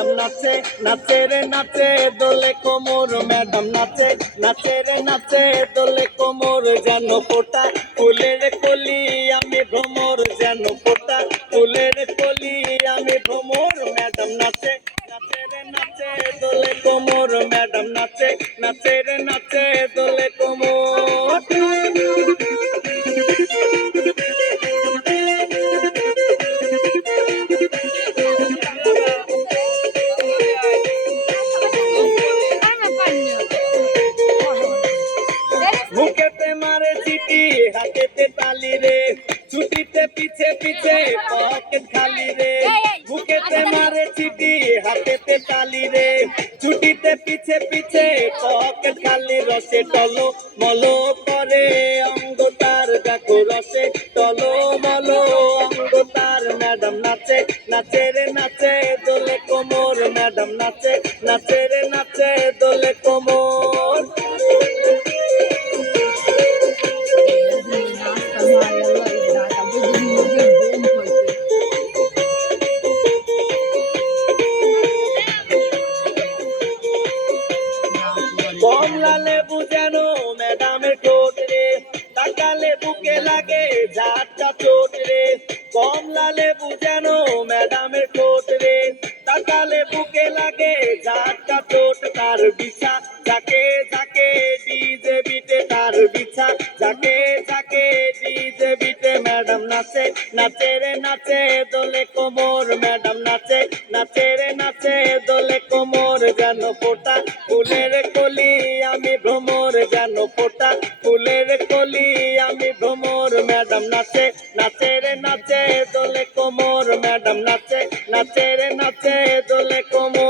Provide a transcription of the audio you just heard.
madam নাচে নাচে রে নাচে দোলে কোমর ম্যাডাম নাচে নাচে রে নাচে দোলে কোমর যেন ফোটা ফুলের কলি আমি ভ্রমর যেন ফোটা ফুলের কলি আমি ভ্রমর ম্যাডাম নাচে নাচে রে নাচে দোলে কোমর ম্যাডাম নাচে নাচে রে নাচে দোলে কোমর বুকেতে মারে চিঠি হাতেতে তালি রে ছুটিতে পিছে পিছে পকেট খালি রে বুকেতে মারে চিঠি হাতেতে তালি রে ছুটিতে পিছে পিছে পকেট খালি রসে টলো মলো করে অঙ্গ তার দেখো রসে টলো মলো অঙ্গ তার ম্যাডাম নাচে নাচে রে নাচে দোলে কোমর ম্যাডাম নাচে নাচে রে নাচে দোলে কোমর কমলা লেবু যেন ম্যাডামের ঠোঁট রে তাকালে বুকে লাগে ঝাঁটা চোট রে কমলা লেবু যেন ম্যাডামের ঠোঁট রে তাকালে বুকে লাগে ঝাঁটা চোট তার বিছা যাকে যাকে ডিজে বিটে তার বিছা যাকে যাকে ডিজে বিটে ম্যাডাম নাচে নাচে রে নাচে দোলে কোমর ম্যাডাম নাচে নাচে রে নাচে দোলে কোমর যেন ফোটা ফুলের কলি আমি ভ্রমর যেন ফোটা ফুলের কলি আমি ভ্রমর ম্যাডাম নাচে নাচে রে নাচে দোলে কোমর ম্যাডাম নাচে নাচে রে নাচে দোলে কোমর